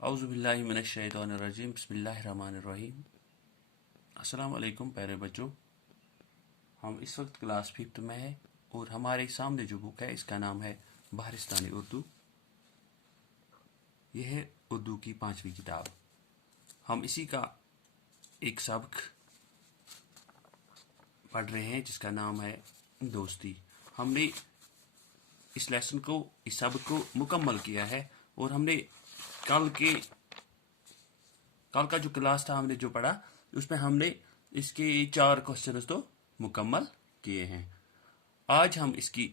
औज़ु बिल्लाहि मिनश शैतानिर रजीम बिस्मिल्लाहिर रहमानिर रहीम। अस्सलाम वालेकुम प्यारे बच्चों, हम इस वक्त क्लास 5th में है और हमारे सामने जो बुक है इसका नाम है बहरिस्तानी उर्दू। यह है उर्दू की 5वीं किताब। हम इसी का एक सबक पढ़ रहे हैं जिसका नाम है दोस्ती। हमने इस लेसन को, इस सबक को मुकम्मल किया है और हमने कल का जो क्लास था हमने जो पढ़ा उसमें हमने इसके 4 क्वेश्चंस तो मुकम्मल किए हैं। आज हम इसकी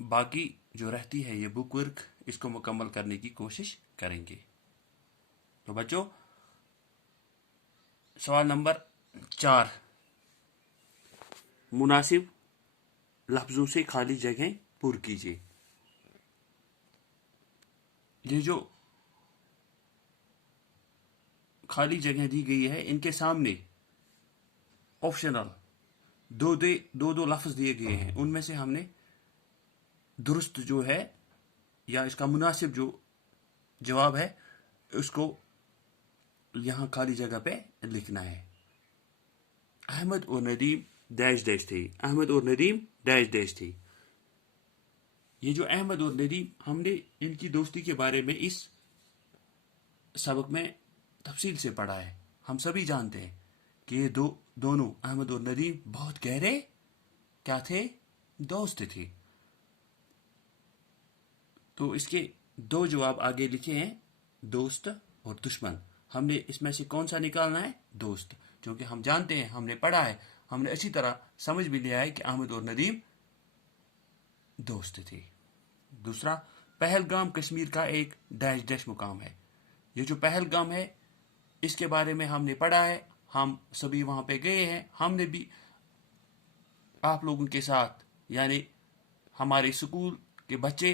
बाकी जो रहती है ये बुक वर्क इसको मुकम्मल करने की कोशिश करेंगे। तो बच्चों, सवाल नंबर 4, मुनासिब लफ्जों से खाली जगह पुर कीजिए। ये जो खाली जगह दी गई है इनके सामने ऑप्शनल दो लफ्ज दिए गए हैं, उनमें से हमने दुरुस्त जो है या इसका मुनासिब जो जवाब है उसको यहां खाली जगह पे लिखना है। अहमद और नदीम डैश डैश थे। अहमद और नदीम डैश डैश थे। ये जो अहमद और नदीम, हमने इनकी दोस्ती के बारे में इस सबक में तफसील से पढ़ा है। हम सभी जानते हैं कि ये दोनों अहमद और नदीम बहुत गहरे क्या थे, दोस्त थे। तो इसके 2 जवाब आगे लिखे हैं, दोस्त और दुश्मन। हमने इसमें से कौन सा निकालना है, दोस्त, क्योंकि हम जानते हैं, हमने पढ़ा है, हमने अच्छी तरह समझ भी लिया है कि अहमद और नदीम दोस्त थे। दूसरा, पहलगाम कश्मीर का एक डैश डैश मुकाम है। ये जो पहलगाम है इसके बारे में हमने पढ़ा है, हम सभी वहां पे गए हैं। हमने भी आप लोगों के साथ यानी हमारे स्कूल के बच्चे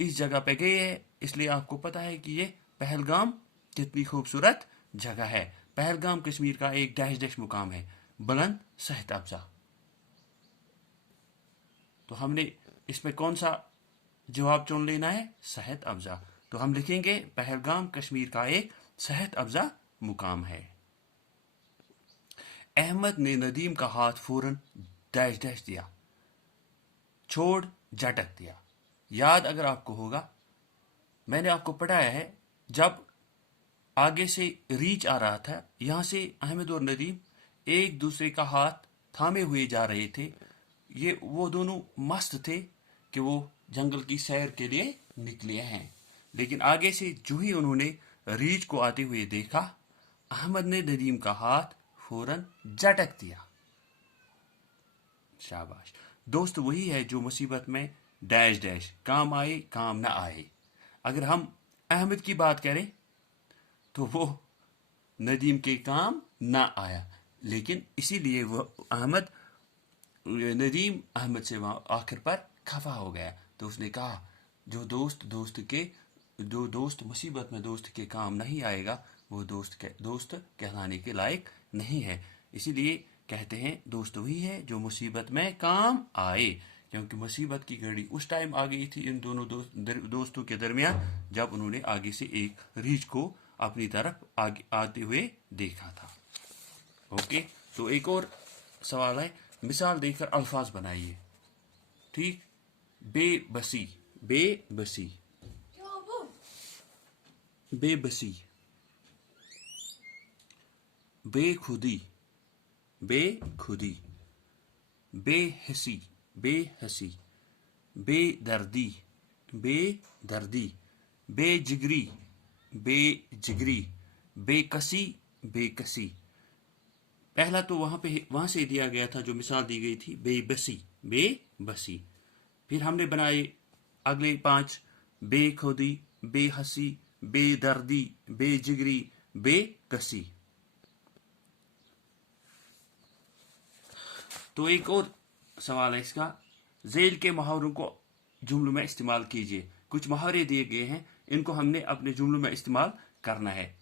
इस जगह पे गए हैं, इसलिए आपको पता है कि ये पहलगाम कितनी खूबसूरत जगह है। पहलगाम कश्मीर का एक डैश डैश मुकाम है, बुलंद सेहत अफजा। तो हमने इसमें कौन सा जवाब चुन लेना है, सेहत अफजा। तो हम लिखेंगे पहलगाम कश्मीर का एक सेहत अफजा मुकाम है। अहमद ने नदीम का हाथ फौरन डैश डैश दिया, छोड़ झटक दिया। याद अगर आपको होगा, मैंने आपको पढ़ाया है, जब आगे से रीच आ रहा था, यहां से अहमद और नदीम एक दूसरे का हाथ थामे हुए जा रहे थे। ये वो दोनों मस्त थे कि वो जंगल की सैर के लिए निकले हैं। लेकिन आगे से जो ही उन्होंने रीच को आते हुए देखा, अहमद ने नदीम का हाथ फौरन झटक दिया। शाबाश। दोस्त वही है जो मुसीबत में डैश डैश काम आए काम ना आए। अगर हम अहमद की बात करें तो वो नदीम के काम ना आया, लेकिन इसीलिए वो नदीम अहमद से वहां आखिर पर खफा हो गया। तो उसने कहा, जो दोस्त मुसीबत में दोस्त के काम नहीं आएगा, वो दोस्त कहलाने के लायक नहीं है। इसीलिए कहते हैं दोस्त वही है जो मुसीबत में काम आए, क्योंकि मुसीबत की घड़ी उस टाइम आ गई थी इन दोनों दोस्तों के दरमियान जब उन्होंने आगे से एक रीछ को अपनी तरफ आगे आते हुए देखा था। ओके, तो एक और सवाल है, मिसाल देकर अल्फाज बनाइए। ठीक, बेबसी, बेबसी, बेबसी, बेखुदी, बेखुदी, बेहसी, बेहसी, बेदर्दी, बेदर्दी, बेजिगरी, बेजिगरी, बेकसी, बेकसी। पहला तो वहां से दिया गया था, जो मिसाल दी गई थी, बेबसी, बेबसी। फिर हमने बनाए अगले 5, बेखुदी, बेहसी, बेदर्दी, बेजिगरी, बेकसी। तो एक और सवाल है इसका, झेल के मुहावरों को जुमलों में इस्तेमाल कीजिए। कुछ मुहावरे दिए गए हैं, इनको हमने अपने जुमलों में इस्तेमाल करना है।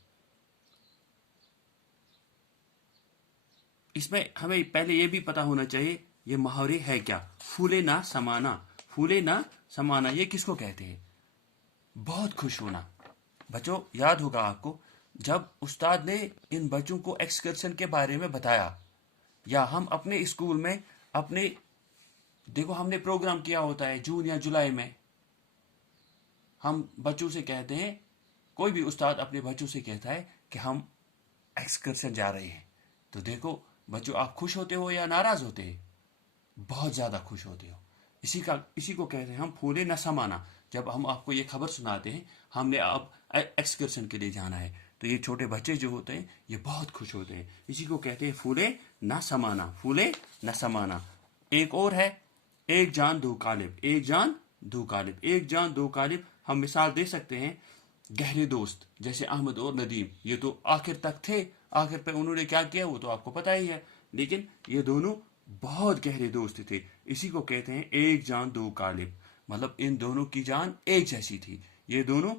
इसमें हमें पहले यह भी पता होना चाहिए ये मुहावरे है क्या। फूले ना समाना, फूले ना समाना, ये किसको कहते हैं, बहुत खुश होना, बच्चों याद होगा आपको, जब उस्ताद ने इन बच्चों को एक्सकर्शन के बारे में बताया, या हम अपने स्कूल में अपने, देखो हमने प्रोग्राम किया होता है जून या जुलाई में, हम बच्चों से कहते हैं, कोई भी उस्ताद अपने बच्चों से कहता है कि हम एक्सकर्शन जा रहे हैं, तो देखो बच्चों आप खुश होते हो या नाराज होते हैं? बहुत ज्यादा खुश होते हो। इसी को कहते हैं हम फूले न समाना। जब हम आपको ये खबर सुनाते हैं हमने अब एक्सकर्शन के लिए जाना है, तो ये छोटे बच्चे जो होते हैं ये बहुत खुश होते हैं। इसी को कहते हैं फूले न समाना, फूले न समाना। एक और है, एक जान दो कालिब, एक जान दो कालिब, एक जान दो कालिब। हम मिसाल दे सकते हैं गहरे दोस्त, जैसे अहमद और नदीम, ये तो आखिर तक थे, आखिर पे उन्होंने क्या किया वो तो आपको पता ही है, लेकिन ये दोनों बहुत गहरे दोस्त थे। इसी को कहते हैं एक जान दो कालिब, मतलब इन दोनों की जान एक जैसी थी। ये दोनों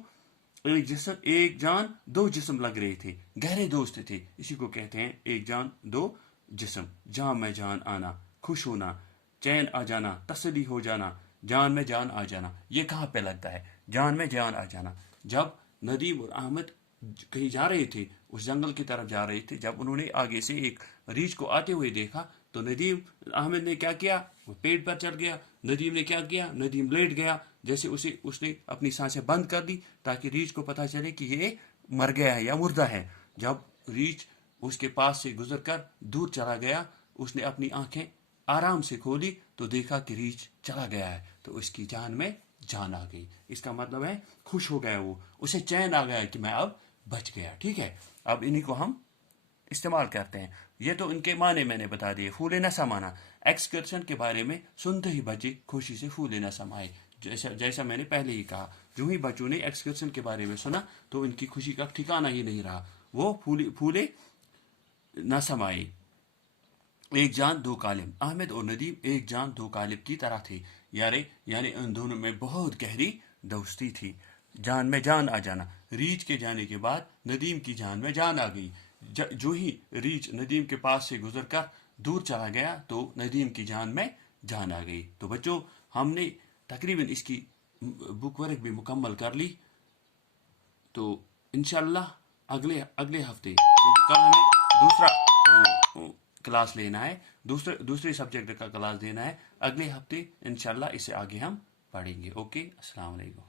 एक जिस्म, एक जान दो जिस्म लग रहे थे, गहरे दोस्त थे। इसी को कहते हैं एक जान दो जिस्म। जान में जान आना, खुश होना, चैन आ जाना, तसल्ली हो जाना, जान में जान आ जाना। ये कहाँ पे लगता है जान में जान आ जाना? जब नदीम और अहमद कहीं जा रहे थे, उस जंगल की तरफ जा रहे थे, जब उन्होंने आगे से एक रीछ को आते हुए देखा, तो नदीम अहमद ने क्या किया, वो पेड़ पर चढ़ गया। नदीम ने क्या किया, नदीम लेट गया, जैसे उसने अपनी सांसें बंद कर दी ताकि रीछ को पता चले कि ये मर गया है या मुर्दा है। जब रीछ उसके पास से गुजरकर दूर चला गया, उसने अपनी आंखें आराम से खोली तो देखा कि रीछ चला गया है, तो उसकी जान में जान आ गई। इसका मतलब है खुश हो गया वो, उसे चैन आ गया कि मैं अब बच गया। ठीक है, अब इन्हीं को हम इस्तेमाल करते हैं। ये तो इनके माने मैंने बता दिए, फूले न समाना। एक्सकर्शन के बारे में सुनते ही बच्चे खुशी से फूले न समाए। जैसा मैंने पहले ही कहा, जो ही बच्चों ने एक्सकर्शन के बारे में सुना तो इनकी खुशी का ठिकाना ही नहीं रहा, वो फूले फूले न समाए। एक जान दो कालिब, अहमद और नदीम एक जान दो कालिब की तरह थे, यानी उन दोनों में बहुत गहरी दोस्ती थी। जान में जान आ जाना, रीछ के जाने के बाद नदीम की जान में जान आ गई। जो ही रीछ नदीम के पास से गुजरकर दूर चला गया तो नदीम की जान में जान आ गई। तो बच्चों हमने तकरीबन इसकी बुक वर्क भी मुकम्मल कर ली। तो इंशाल्लाह अगले अगले हफ्ते, कल हमें दूसरा क्लास लेना है, दूसरे सब्जेक्ट का क्लास देना है। अगले हफ्ते इंशाल्लाह इसे आगे हम पढ़ेंगे। ओके, अस्सलाम वालेकुम।